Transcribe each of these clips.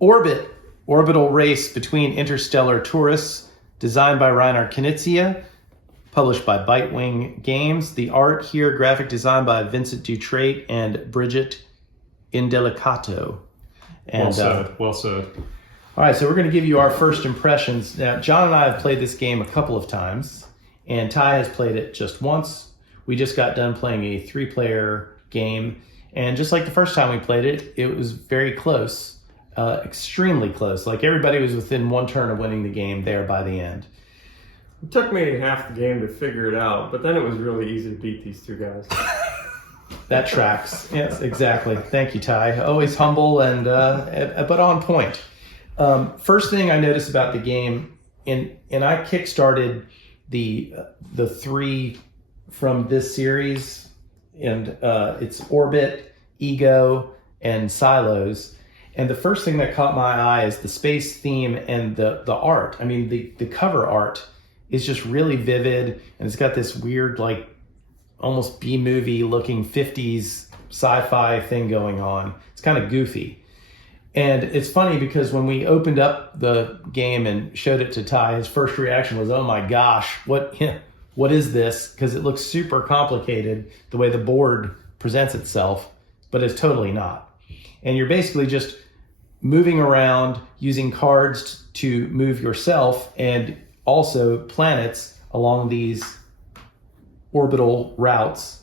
Orbital race between interstellar tourists, designed by Reiner Knizia, published by Bitewing Games. The art here, graphic design by Vincent Dutrait and Bridget Indelicato. And, well said. All right, so we're going to give you our first impressions. Now, John and I have played this game a couple of times, and Ty has played it just once. We just got done playing a 3-player game, and just like the first time we played it, it was very close, extremely close. Like everybody was within one turn of winning the game there by the end. It took me half the game to figure it out, but then it was really easy to beat these two guys. That tracks. Yes, exactly. Thank you, Ty. Always humble and but on point. First thing I noticed about the game, and I kickstarted the 3 from this series, and it's Orbit, Ego, and Silos. And the first thing that caught my eye is the space theme and the art. I mean, the cover art is just really vivid, and it's got this weird, like, almost B-movie looking 50s sci-fi thing going on. It's kind of goofy. And it's funny because when we opened up the game and showed it to Ty, his first reaction was, oh my gosh, what is this? Because it looks super complicated the way the board presents itself, but it's totally not. And you're basically just moving around using cards to move yourself and also planets along these orbital routes.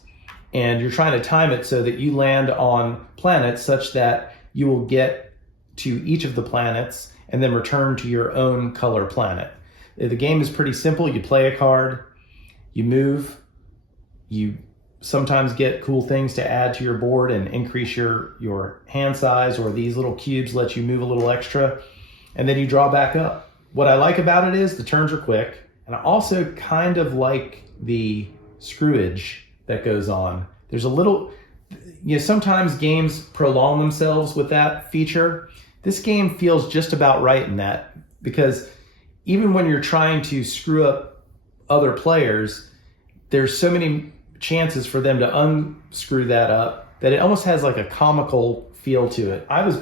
And you're trying to time it so that you land on planets such that you will get to each of the planets and then return to your own color planet. The game is pretty simple. You play a card, you move, you sometimes get cool things to add to your board and increase your hand size, or these little cubes let you move a little extra, and then you draw back up. What I like about it is the turns are quick, and I also kind of like the screwage that goes on. There's a little, sometimes games prolong themselves with that feature. This game feels just about right in that, because even when you're trying to screw up other players, there's so many chances for them to unscrew that up that it almost has like a comical feel to it. I was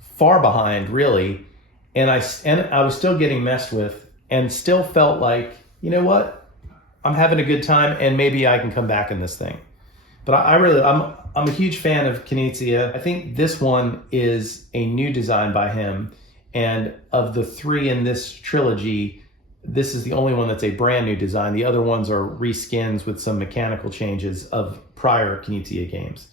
far behind really, and I was still getting messed with and still felt like, you know what? I'm having a good time and maybe I can come back in this thing. But I'm a huge fan of Knizia. I think this one is a new design by him. And of the 3 in this trilogy, this is the only one that's a brand new design. The other ones are reskins with some mechanical changes of prior Knizia games.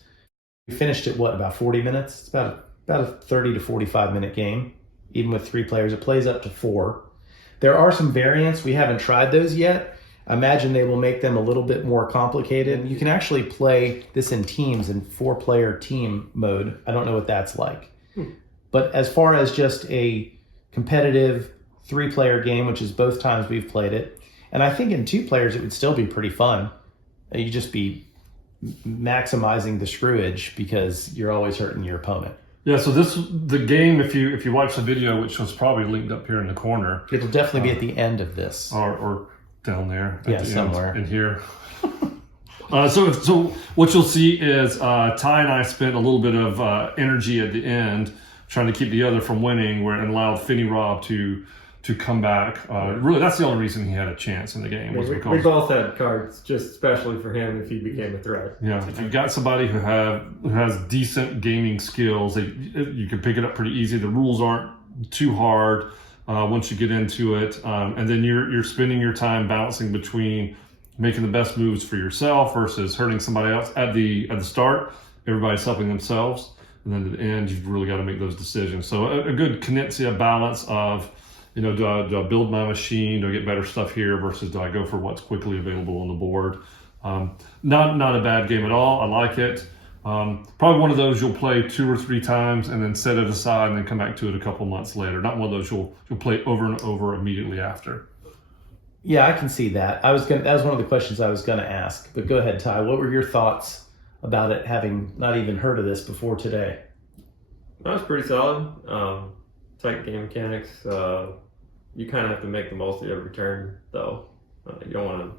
We finished it, about 40 minutes? It's about a 30 to 45 minute game. Even with 3 players, it plays up to 4. There are some variants. We haven't tried those yet. I imagine they will make them a little bit more complicated. You can actually play this in teams, in 4-player team mode. I don't know what that's like. But as far as just a competitive 3-player game, which is both times we've played it, and I think in 2 players it would still be pretty fun. You just be maximizing the screwage because you're always hurting your opponent. Yeah, so the game, if you watch the video, which was probably linked up here in the corner. It'll definitely be at the end of this. Or down there. Yeah, somewhere. In here. So what you'll see is Ty and I spent a little bit of energy at the end trying to keep the other from winning, and allowed Finny Rob to come back. Really, that's the only reason he had a chance in the game. We both had cards just especially for him if he became a threat. Yeah, if you've got somebody who has decent gaming skills, you can pick it up pretty easy. The rules aren't too hard once you get into it, and then you're spending your time balancing between making the best moves for yourself versus hurting somebody else. At the start, everybody's helping themselves, and then at the end, you've really got to make those decisions. So a good Knizia balance of, do I build my machine? Do I get better stuff here versus do I go for what's quickly available on the board? Not a bad game at all. I like it. Probably one of those you'll play 2 or 3 times and then set it aside and then come back to it a couple months later. Not one of those you'll play over and over immediately after. Yeah, I can see that. That was one of the questions I was going to ask. But go ahead, Ty. What were your thoughts about it, having not even heard of this before today? That was pretty solid. Tight game mechanics. You kind of have to make the most of every turn, though. You don't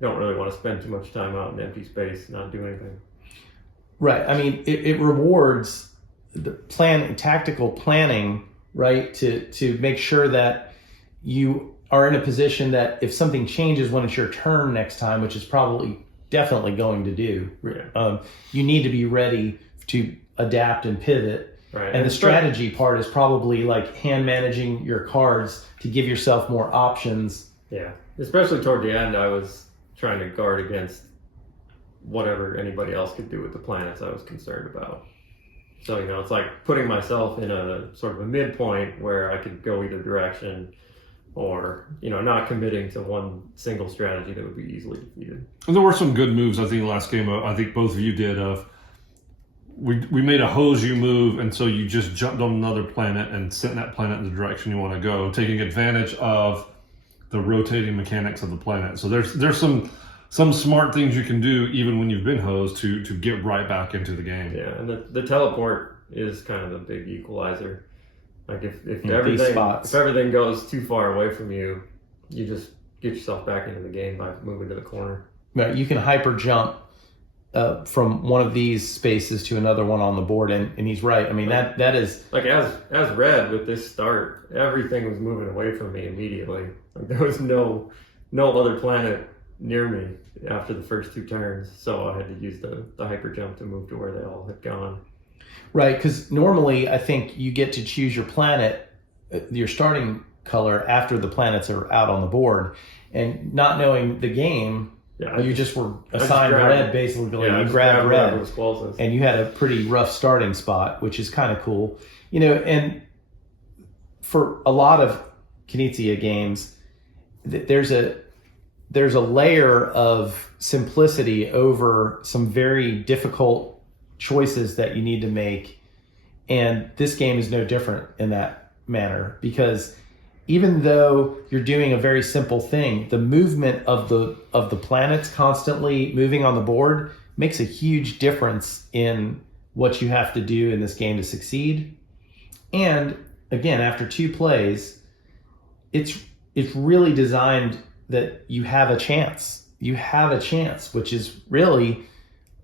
really want to spend too much time out in empty space, not do anything. Right. I mean, it rewards tactical planning, right? To make sure that you are in a position that if something changes when it's your turn next time, which is probably definitely going to do, you need to be ready to adapt and pivot. Right. And the strategy part is probably like hand managing your cards to give yourself more options. Yeah, especially toward the end, I was trying to guard against whatever anybody else could do with the planets I was concerned about. So, it's like putting myself in a sort of a midpoint where I could go either direction, or, not committing to one single strategy that would be easily defeated. And there were some good moves, I think, in the last game. I think both of you did. We made a hose you move, and so you just jumped on another planet and sent that planet in the direction you want to go, taking advantage of the rotating mechanics of the planet. So there's some smart things you can do even when you've been hosed to get right back into the game. Yeah, and the teleport is kind of the big equalizer. Like if everything goes too far away from you, you just get yourself back into the game by moving to the corner. Right, you can hyper jump from one of these spaces to another one on the board, and he's right. I mean, that is like as red with this start, everything was moving away from me immediately. Like there was no other planet near me after the first two turns, so I had to use the hyper jump to move to where they all had gone. Right, because normally I think you get to choose your planet, your starting color, after the planets are out on the board, and not knowing the game. Yeah, you just were assigned red, basically. You grabbed red, and you had a pretty rough starting spot, which is kind of cool. And for a lot of Knizia games, there's a layer of simplicity over some very difficult choices that you need to make. And this game is no different in that manner, because even though you're doing a very simple thing, the movement of the planets constantly moving on the board makes a huge difference in what you have to do in this game to succeed. And again, after two plays, it's really designed that you have a chance. You have a chance, which is really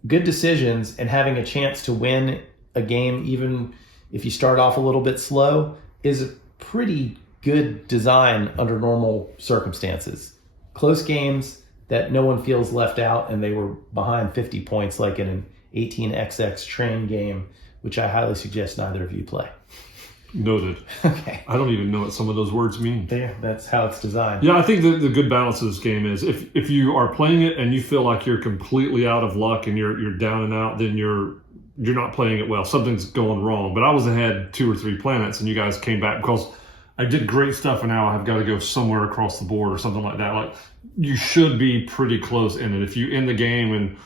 good decisions, and having a chance to win a game, even if you start off a little bit slow, is a pretty good design under normal circumstances. Close games that no one feels left out and they were behind 50 points like in an 18xx train game, which I highly suggest neither of you play. Noted. Okay. I don't even know what some of those words mean. Yeah, that's how it's designed. Yeah, I think the good balance of this game is if you are playing it and you feel like you're completely out of luck and you're down and out, then you're not playing it well. Something's going wrong. But I was ahead 2 or 3 planets and you guys came back because I did great stuff and now I've got to go somewhere across the board or something like that. Like, you should be pretty close in it. If you end the game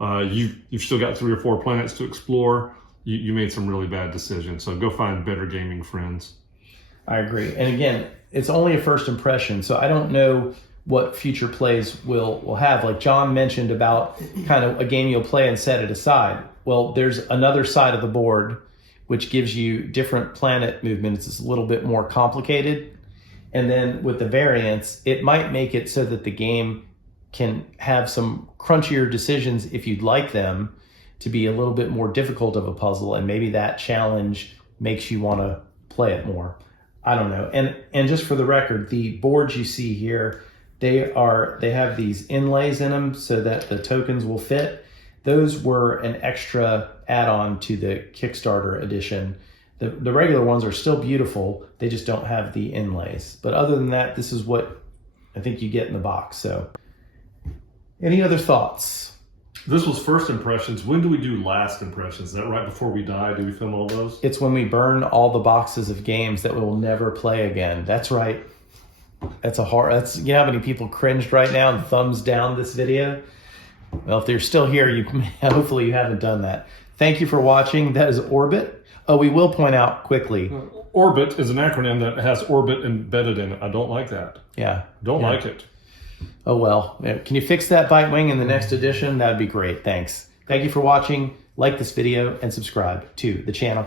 and you've still got 3 or 4 planets to explore, you made some really bad decisions. So go find better gaming friends. I agree. And again, it's only a first impression, so I don't know what future plays will have. Like John mentioned about kind of a game you'll play and set it aside. Well, there's another side of the board which gives you different planet movements. It's a little bit more complicated. And then with the variants, it might make it so that the game can have some crunchier decisions if you'd like them to be a little bit more difficult of a puzzle, and maybe that challenge makes you want to play it more. I don't know. And just for the record, the boards you see here, they have these inlays in them so that the tokens will fit. Those were an extra add-on to the Kickstarter edition. The regular ones are still beautiful. They just don't have the inlays. But other than that, this is what I think you get in the box. So any other thoughts? This was first impressions. When do we do last impressions? Is that right before we die? Do we film all those? It's when we burn all the boxes of games that we will never play again. That's right. That's you know how many people cringed right now and thumbs down this video? Well, if they're still here, hopefully you haven't done that. Thank you for watching. That is Orbit. Oh, we will point out quickly. Orbit is an acronym that has orbit embedded in it. I don't like that. Yeah. Don't like it. Oh, well. Can you fix that, Bite Wing, in the next edition? That would be great. Thanks. Thank you for watching. Like this video and subscribe to the channel.